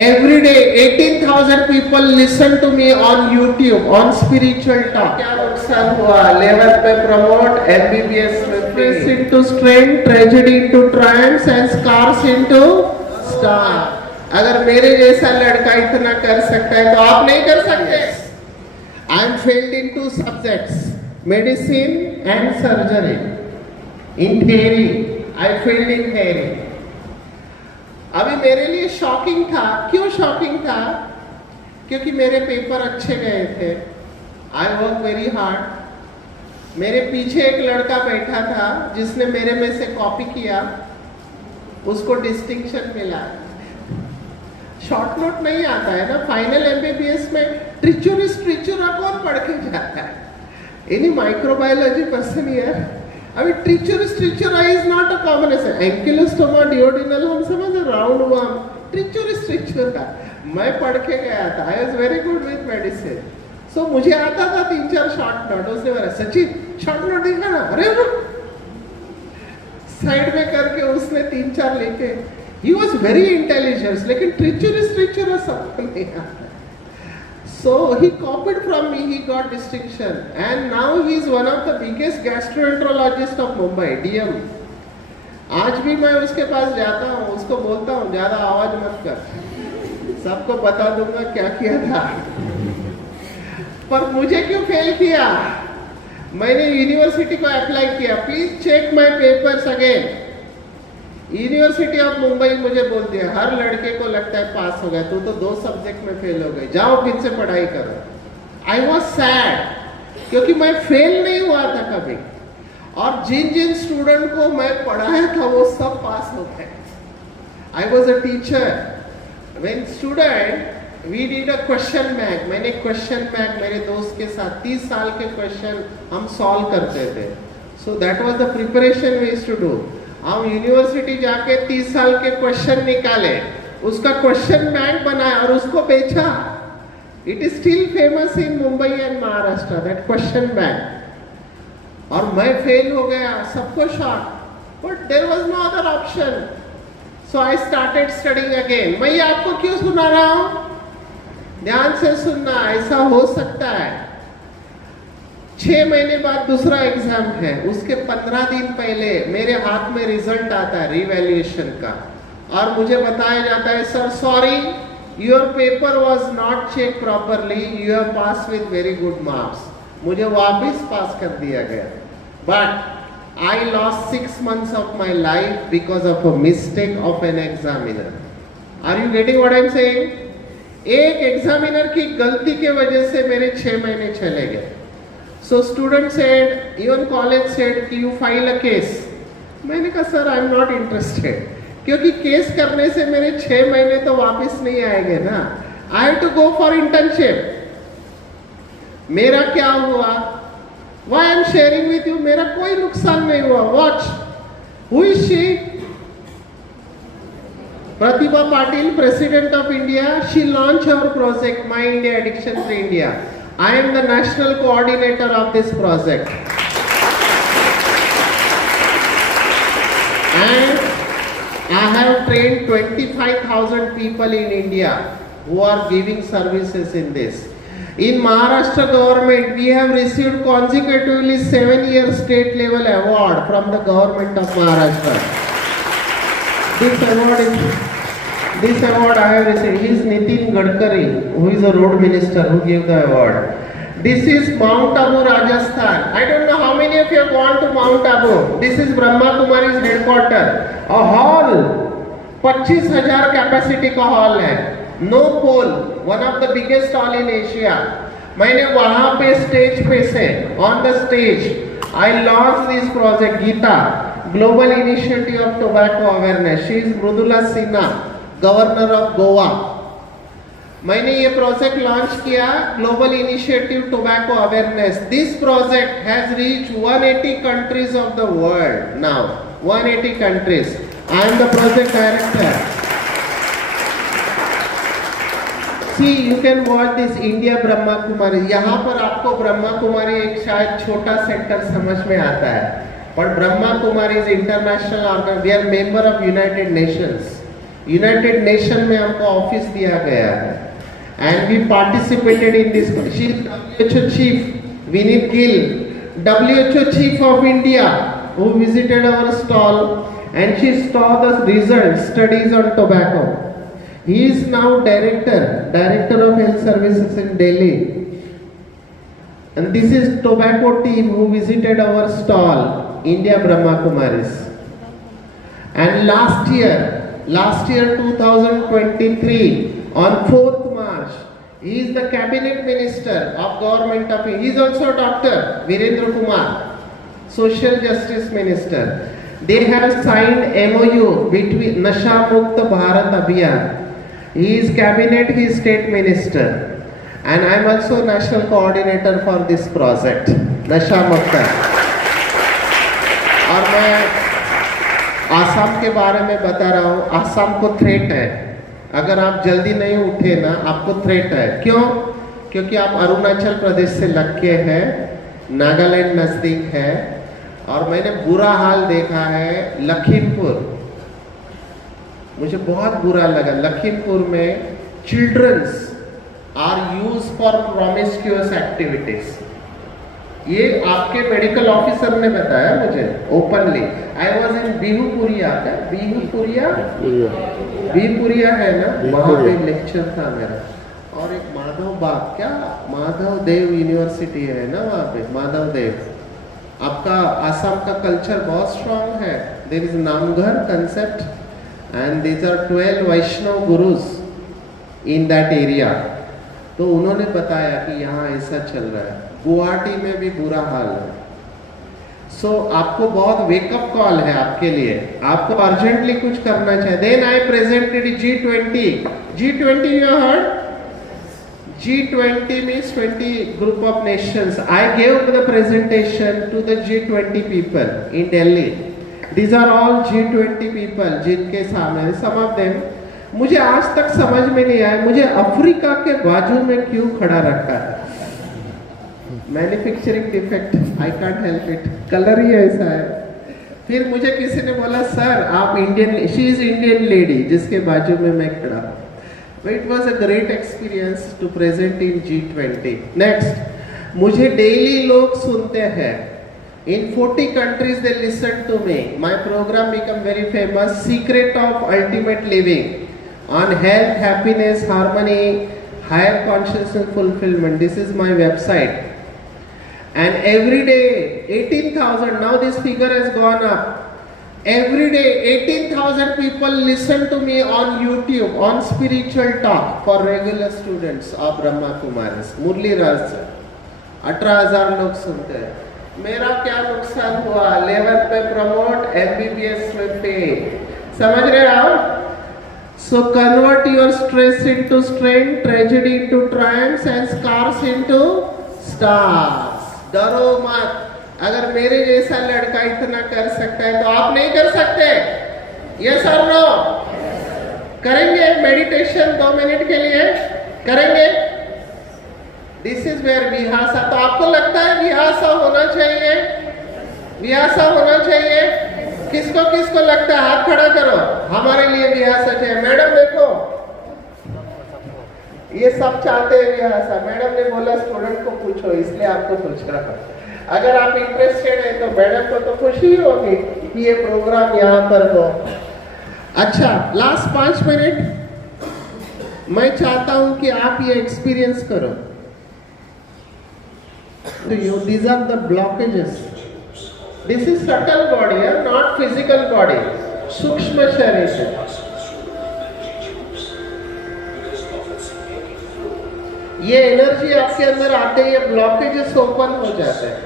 Every day, 18,000 people listen to me on YouTube on spiritual talk. क्या नुकसान हुआ? Level पे प्रमोट, MBBS में stress into strength, tragedy into triumphs and scars into star. अगर मेरे जैसा लड़का इतना कर सकता है तो आप नहीं कर सकते? I am failed in 2 subjects, medicine and surgery. In theory, I failed in theory. अभी मेरे लिए शॉकिंग था। क्यों शॉकिंग था? क्योंकि मेरे पेपर अच्छे गए थे। I work very hard. मेरे पीछे एक लड़का बैठा था जिसने मेरे में से कॉपी किया, उसको डिस्टिंक्शन मिला। शॉर्ट नोट नहीं आता है ना। फाइनल एमबीबीएस में ट्रिचुरा कौन पढ़ के जाता है? एनी माइक्रोबायोलॉजी पर्सन यार। अभी trichiura is not a combination. Ancylostoma duodenal हम समझ, राउंड वर्म, ट्रिचुरा मैं पढ़ के गया था। I was very good with medicine. So मुझे आता था 3-4 शॉर्ट नोट। उसने बोला सचिन शॉर्ट नोट दिखा ना। अरे साइड में करके उसने 3-4 लिखे। ही वॉज वेरी इंटेलिजेंट, लेकिन ट्रिचुरा सबको नहीं आता। So he copied from me, he got distinction, and now he is one of the biggest gastroenterologists of Mumbai, DM. आज भी मैं उसके पास जाता हूँ, उसको बोलता हूँ ज़्यादा आवाज मत कर, सबको बता दूंगा क्या किया था। पर मुझे क्यों फेल किया? मैंने यूनिवर्सिटी को अप्लाई किया, please check my papers again. University of Mumbai मुझे बोल दिया हर लड़के को लगता है पास हो गया, तू तो 2 सब्जेक्ट में फेल हो गई, जाओ फिर से पढ़ाई करो। आई वॉज सैड क्योंकि मैं फेल नहीं हुआ था कभी, और जिन जिन स्टूडेंट को मैं पढ़ाया था वो सब पास हो गए। I was a teacher when student we did a question bank. मैंने क्वेश्चन बैंक मेरे दोस्त के साथ 30 साल के क्वेश्चन हम सॉल्व करते थे। So that was the preparation we used to do. हम यूनिवर्सिटी जाके 30 साल के क्वेश्चन निकाले, उसका क्वेश्चन बैंक बनाया और उसको बेचा। It is still famous in Mumbai and Maharashtra, that question bank. और मैं फेल हो गया, सबको shock, but there was no other option. So I started studying again. मैं ये आपको क्यों सुना रहा हूं? ध्यान से सुनना, ऐसा हो सकता है 6 महीने बाद दूसरा एग्जाम है, उसके 15 दिन पहले मेरे हाथ में रिजल्ट आता है रिवैल्यूएशन का, और मुझे बताया जाता है sir sorry your paper was not check properly, you have pass with very good marks. मुझे वापस पास कर दिया गया, but I lost 6 months of my life because of a mistake of an examiner. Are you getting what I am saying? एक examiner की गलती के वजह से मेरे 6 महीने चले गए। So student said, even college said कि you file a case। मैंने कहा sir I am not interested, क्योंकि केस करने से मेरे 6 महीने तो वापस नहीं आएंगे ना। I have to go for internship. मेरा क्या हुआ? Why I am sharing with you? मेरा कोई नुकसान नहीं हुआ। Watch, who is she? Pratibha Patil, President of India. She launched her project, My India Addiction Free India. I am the national coordinator of this project, and I have trained 25,000 people in India who are giving services in this. In Maharashtra government, we have received consecutively 7-year state level award from the government of Maharashtra. This award I have received. He is Nitin Gadkari, who is a road minister, who gave the award. This is Mount Abu, Rajasthan. I don't know how many of you have gone to Mount Abu. This is Brahma Kumari's headquarter. A hall, 25,000 capacity का hall है, no pole, one of the biggest hall in Asia. मैंने वहाँ पे stage पे से on the stage I launched this project Geeta Global Initiative of Tobacco Awareness. She is Mrudula Sinha, governor of Goa. मैंने ये project launch किया, global initiative tobacco awareness. This project has reach 180 countries of the world now, 180 countries. I am the project director. See you can watch this India Brahma Kumari. यहाँ पर आपको ब्रह्मा कुमारी एक शायद छोटा centre समझ में आता है, but Brahma Kumari is international organ. We are member of United Nations. United Nation में हमको ऑफिस दिया गया है and we participated in this. She is WHO chief Vineet Gill, WHO chief of India, who visited our stall and she saw the results studies on tobacco. He is now director of health services in Delhi, and this is tobacco team who visited our stall, India Brahma Kumaris. And last year 2023 on 4th March, he is the cabinet minister of government of India. He is also Dr. Virendra Kumar, social justice minister. They have signed MOU between Nasha Mukt Bharat Abhiyan. He is cabinet, he is state minister, and I am also national coordinator for this project Nasha Mukt. और मैं आसाम के बारे में बता रहा हूँ। आसाम को threat है, अगर आप जल्दी नहीं उठे ना आपको थ्रेट है। क्यों? क्योंकि आप अरुणाचल प्रदेश से लग के हैं, नागालैंड नज़दीक है, और मैंने बुरा हाल देखा है लखीमपुर, मुझे बहुत बुरा लगा। लखीमपुर में children's are use for promiscuous activities. ये आपके मेडिकल ऑफिसर ने बताया मुझे ओपनली। आई वॉज इन बिहुपुरिया का, बिहुपुरिया है ना, वहाँ पे लेक्चर था मेरा। और एक माधव बाग, क्या माधव देव यूनिवर्सिटी है ना वहाँ पे, माधव देव। आपका आसाम का कल्चर बहुत स्ट्रांग है। There is Namghar concept and these are 12 Vaishnav gurus in that area. तो उन्होंने बताया कि यहाँ ऐसा चल रहा है। गुवाहाटी में भी बुरा हाल है। सो आपको बहुत वेकअप कॉल है आपके लिए, आपको अर्जेंटली कुछ करना चाहिए। Then I presented G20 you heard? G20 means 20 group of nations. I gave the presentation to the G20 people in Delhi. These are all G20 people जिनके सामने, some of them मुझे आज तक समझ में नहीं आया मुझे अफ्रीका के बाजू में क्यों खड़ा रखा है। Manufacturing defect, I can't help it, colour ही ऐसा है। फिर मुझे किसी ने बोला सर आप Indian, she is Indian lady जिसके बाजू में मैं खड़ा हूँ। It was a great experience to present in G20. Next, मुझे daily लोग सुनते हैं। In 40 countries they listen to me. My program become very famous. Secret of Ultimate Living on health, happiness, harmony, higher consciousness, fulfillment. This is my website. And every day 18,000. Now this figure has gone up. Every day 18,000 people listen to me on YouTube on spiritual talk for regular students of Brahma Kumaris. मुरली राज से 18,000 लोग सुनते हैं। मेरा क्या नुकसान हुआ? 11th में promote, MBBS में पे। समझ रहे हो? So convert your stress into strength, tragedy into triumphs and scars into stars. डरो मत। अगर मेरे जैसा लड़का इतना कर सकता है तो आप नहीं कर सकते? यस और नो? करेंगे मेडिटेशन 2 मिनट के लिए? करेंगे? This is where Vihasa. तो आपको लगता है विहासा होना चाहिए? विहासा होना चाहिए? किसको किसको लगता है? हाथ खड़ा करो। हमारे लिए विहासा चाहिए। मैडम देखो, ये सब चाहते हैं विहासा। मैडम ने बोला स्टूडेंट को पूछो, इसलिए आपको पूछ रहा हूँ। अगर आप इंटरेस्टेड हैं तो मैडम को तो खुशी होगी कि ये प्रोग्राम यहाँ पर हो। अच्छा, लास्ट 5 मिनट मैं चाहता हूँ कि आप ये एक्सपीरियंस करो। तो these are the blockages. This is subtle body, not physical body. सूक्ष्म शरीर है। ये एनर्जी आपके अंदर आते ही ये ब्लॉकेजेस ओपन हो जाते हैं।